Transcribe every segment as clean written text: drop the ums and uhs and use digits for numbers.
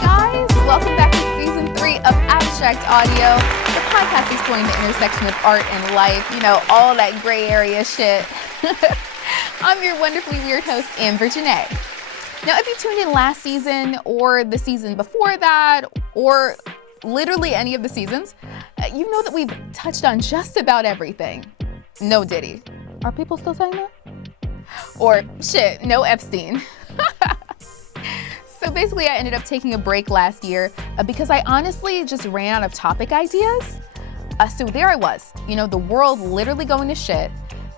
guys? Welcome back to season 3 of Abstract Audio, the podcast exploring the intersection of art and life, you know, all that gray area shit. I'm your wonderfully weird host, Amber Janae. Now, if you tuned in last season or the season before that, or literally any of the seasons, you know that we've touched on just about everything. No Diddy. Are people still saying that? Or shit, no Epstein. So basically, I ended up taking a break last year because I honestly just ran out of topic ideas. So there I was, you know, the world literally going to shit.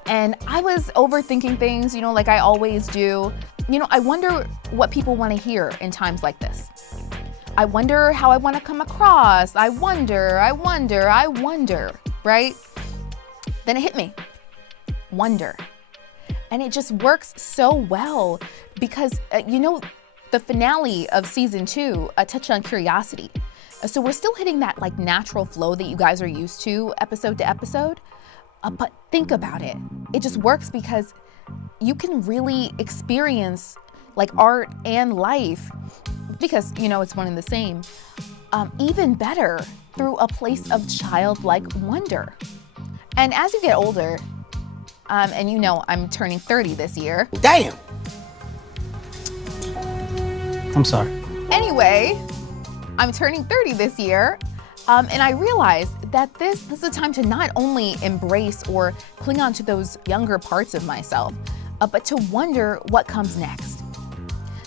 And I was overthinking things, you know, like I always do. You know, I wonder what people want to hear in times like this. I wonder how I want to come across. I wonder, right? Then it hit me. Wonder. And it just works so well because, you know, the finale of season 2 touched on curiosity. So we're still hitting that like natural flow that you guys are used to episode to episode. But think about it. It just works because you can really experience like art and life, because, you know, it's one and the same, even better through a place of childlike wonder. And as you get older, and you know I'm turning 30 this year. Damn! I'm sorry. Anyway, I'm turning 30 this year, and I realized that this is a time to not only embrace or cling on to those younger parts of myself, but to wonder what comes next.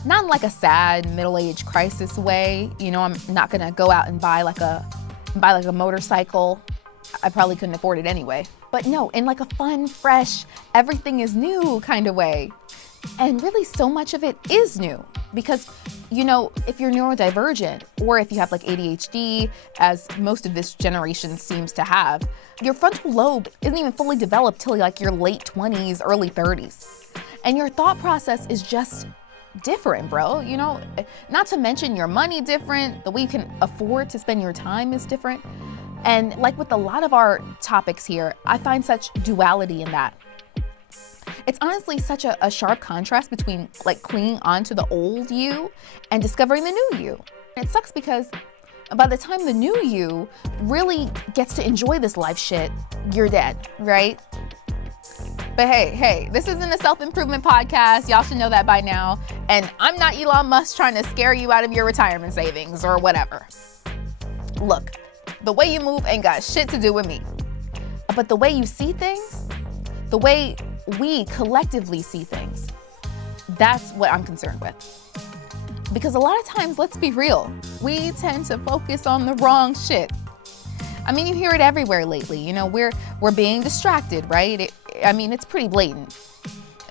Not in like a sad middle-age crisis way. You know, I'm not gonna go out and buy like a motorcycle. I probably couldn't afford it anyway. But no, in like a fun, fresh, everything is new kind of way. And really so much of it is new because, you know, if you're neurodivergent or if you have like ADHD, as most of this generation seems to have, your frontal lobe isn't even fully developed till like your late 20s, early 30s. And your thought process is just different, bro. You know, not to mention your money different, the way you can afford to spend your time is different. And like with a lot of our topics here, I find such duality in that. It's honestly such a sharp contrast between like clinging on to the old you and discovering the new you. And it sucks because by the time the new you really gets to enjoy this life shit, you're dead, right? But hey, this isn't a self-improvement podcast. Y'all should know that by now. And I'm not Elon Musk trying to scare you out of your retirement savings or whatever. Look, the way you move ain't got shit to do with me. But the way you see things, the way we collectively see things, that's what I'm concerned with. Because a lot of times, let's be real, we tend to focus on the wrong shit. I mean, you hear it everywhere lately. You know, we're being distracted, right? It's pretty blatant.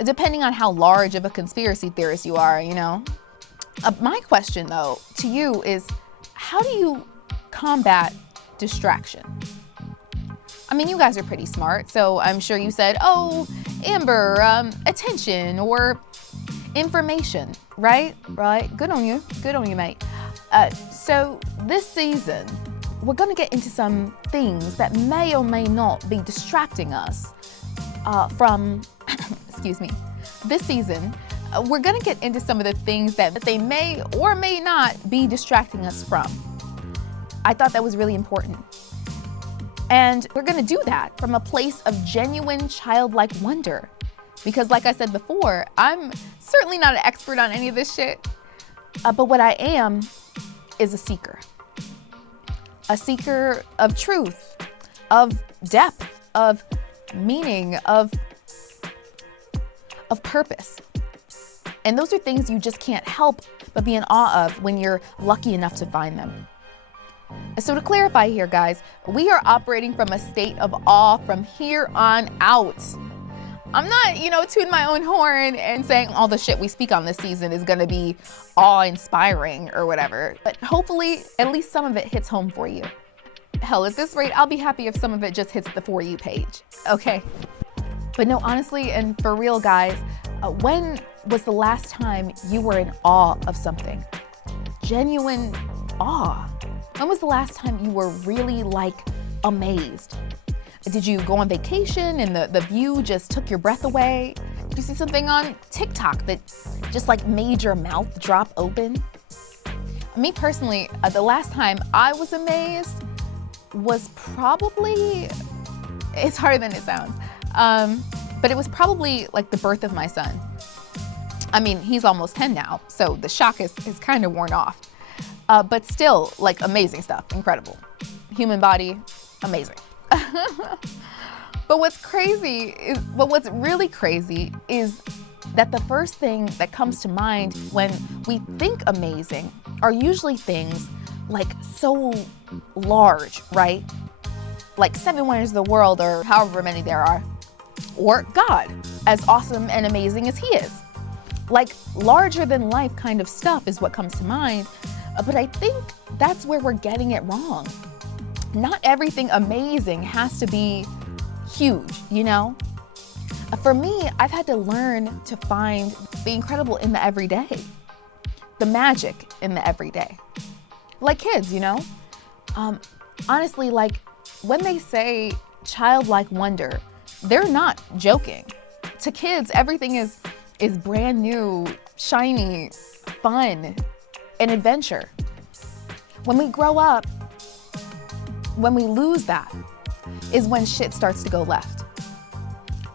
Depending on how large of a conspiracy theorist you are, you know. My question, though, to you is, how do you combat distraction? I mean, you guys are pretty smart, so I'm sure you said, oh, Amber, attention or information, right? Right? Good on you, mate. So this season, we're gonna get into some things that may or may not be distracting us from, excuse me, this season, we're gonna get into some of the things that they may or may not be distracting us from. I thought that was really important. And we're gonna do that from a place of genuine childlike wonder. Because like I said before, I'm certainly not an expert on any of this shit, but what I am is a seeker. A seeker of truth, of depth, of meaning, of purpose. And those are things you just can't help but be in awe of when you're lucky enough to find them. So to clarify here, guys, we are operating from a state of awe from here on out. I'm not, you know, tooting my own horn and saying all the shit we speak on this season is gonna be awe-inspiring or whatever, but hopefully at least some of it hits home for you. Hell, at this rate, I'll be happy if some of it just hits the For You page, okay? But no, honestly and for real, guys, when was the last time you were in awe of something? Genuine awe. When was the last time you were really like amazed? Did you go on vacation and the view just took your breath away? Did you see something on TikTok that just like made your mouth drop open? Me personally, the last time I was amazed was probably, it's harder than it sounds, but it was probably like the birth of my son. I mean, he's almost 10 now, so the shock is kind of worn off. But still, like, amazing stuff, incredible. Human body, amazing. But what's really crazy is that the first thing that comes to mind when we think amazing are usually things like so large, right? Like 7 Wonders of the World, or however many there are, or God, as awesome and amazing as he is. Like larger than life kind of stuff is what comes to mind, but I think that's where we're getting it wrong. Not everything amazing has to be huge, you know? For me, I've had to learn to find the incredible in the everyday, the magic in the everyday. Like kids, you know? Honestly, like when they say childlike wonder, they're not joking. To kids, everything is brand new, shiny, fun, an adventure. When we grow up, when we lose that, is when shit starts to go left.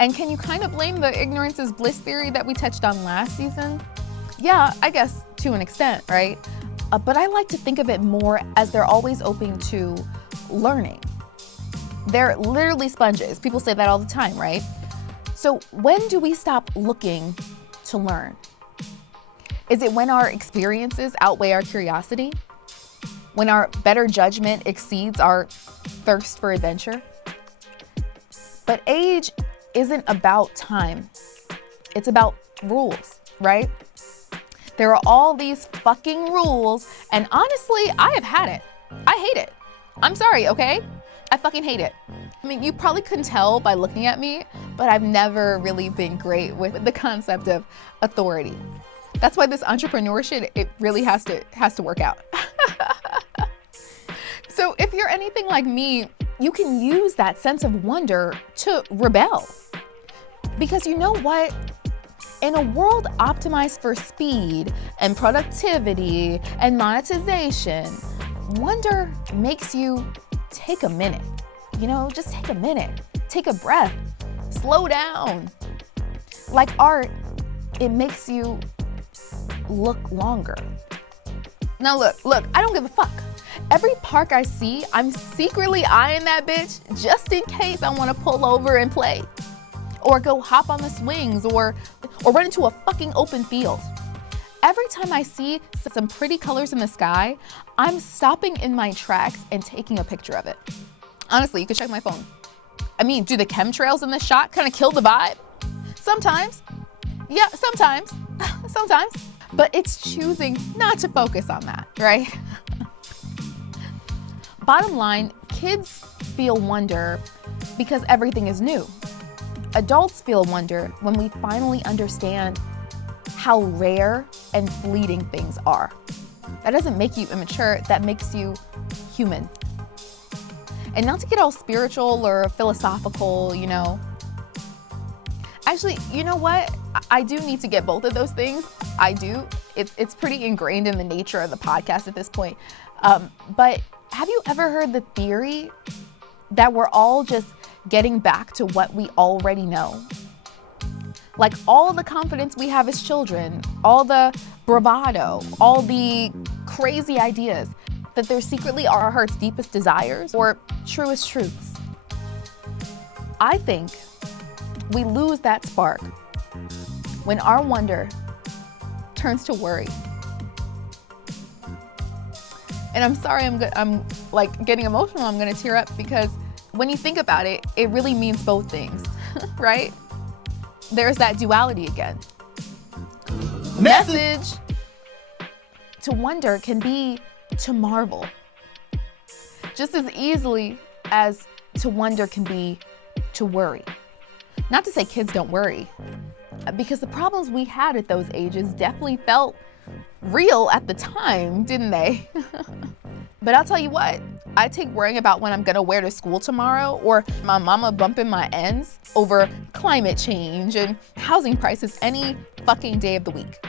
And can you kind of blame the ignorance is bliss theory that we touched on last season? Yeah, I guess to an extent, right? But I like to think of it more as they're always open to learning. They're literally sponges. People say that all the time, right? So when do we stop looking to learn? Is it when our experiences outweigh our curiosity? When our better judgment exceeds our thirst for adventure? But age isn't about time. It's about rules, right? There are all these fucking rules, and honestly, I have had it. I hate it. I'm sorry, okay? I fucking hate it. I mean, you probably couldn't tell by looking at me, but I've never really been great with the concept of authority. That's why this entrepreneurship, it really has to work out. So if you're anything like me, you can use that sense of wonder to rebel. Because you know what? In a world optimized for speed and productivity and monetization, wonder makes you take a minute. You know, just take a minute, take a breath, slow down. Like art, it makes you look longer. Now look, I don't give a fuck. Every park I see, I'm secretly eyeing that bitch just in case I want to pull over and play. Or go hop on the swings, or run into a fucking open field. Every time I see some pretty colors in the sky, I'm stopping in my tracks and taking a picture of it. Honestly, you can check my phone. I mean, do the chemtrails in the shot kind of kill the vibe? Sometimes. Yeah, sometimes. Sometimes. But it's choosing not to focus on that, right? Bottom line, kids feel wonder because everything is new. Adults feel wonder when we finally understand how rare and fleeting things are. That doesn't make you immature, that makes you human. And not to get all spiritual or philosophical, you know. Actually, you know what? I do need to get both of those things. I do. It's pretty ingrained in the nature of the podcast at this point. But have you ever heard the theory that we're all just getting back to what we already know? Like all the confidence we have as children, all the bravado, all the crazy ideas, that they're secretly our heart's deepest desires or truest truths. I think we lose that spark when our wonder turns to worry. And I'm sorry, I'm like getting emotional. I'm gonna tear up because when you think about it, it really means both things, right? There's that duality again. Message. To wonder can be to marvel. Just as easily as to wonder can be to worry. Not to say kids don't worry, because the problems we had at those ages definitely felt real at the time, didn't they? But I'll tell you what, I take worrying about when I'm gonna wear to school tomorrow or my mama bumping my ends over climate change and housing prices any fucking day of the week.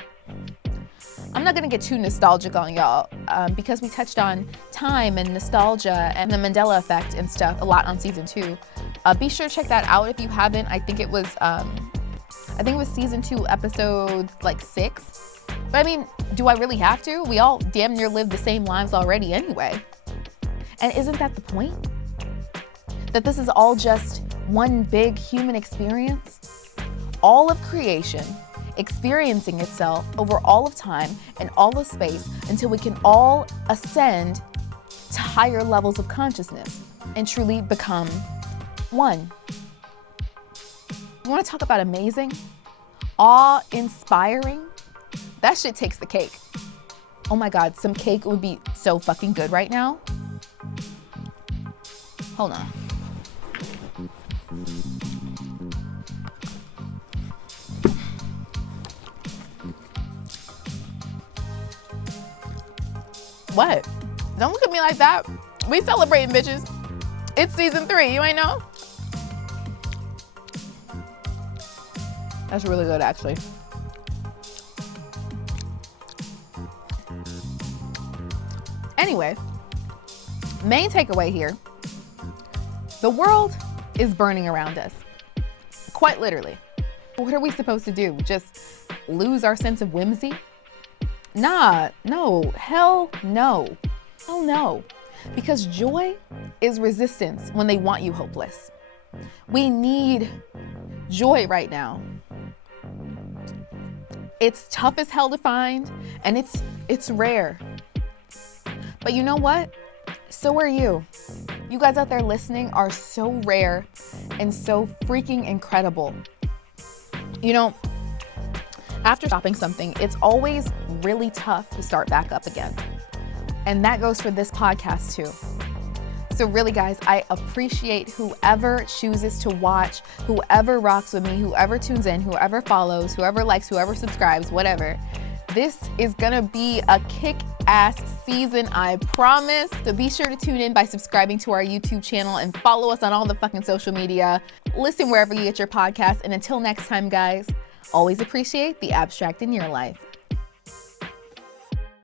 I'm not gonna get too nostalgic on y'all because we touched on time and nostalgia and the Mandela effect and stuff a lot on season 2. Be sure to check that out if you haven't. I think it was season 2, episode like 6. But I mean, do I really have to? We all damn near live the same lives already anyway. And isn't that the point? That this is all just one big human experience? All of creation experiencing itself over all of time and all of space until we can all ascend to higher levels of consciousness and truly become one. You want to talk about amazing? Awe-inspiring? That shit takes the cake. Oh my God, some cake would be so fucking good right now. Hold on. What? Don't look at me like that. We celebrating, bitches. It's season 3, you ain't know? That's really good, actually. Anyway, main takeaway here. The world is burning around us. Quite literally. What are we supposed to do? Just lose our sense of whimsy? Nah, no, hell no. Hell no. Because joy is resistance when they want you hopeless. We need joy right now. It's tough as hell to find, and it's rare. But you know what? So are you. You guys out there listening are so rare and so freaking incredible. You know, after stopping something, it's always really tough to start back up again. And that goes for this podcast too. So really, guys, I appreciate whoever chooses to watch, whoever rocks with me, whoever tunes in, whoever follows, whoever likes, whoever subscribes, whatever. This is gonna be a kick-ass season, I promise. So be sure to tune in by subscribing to our YouTube channel and follow us on all the fucking social media. Listen wherever you get your podcasts. And until next time, guys, always appreciate the abstract in your life.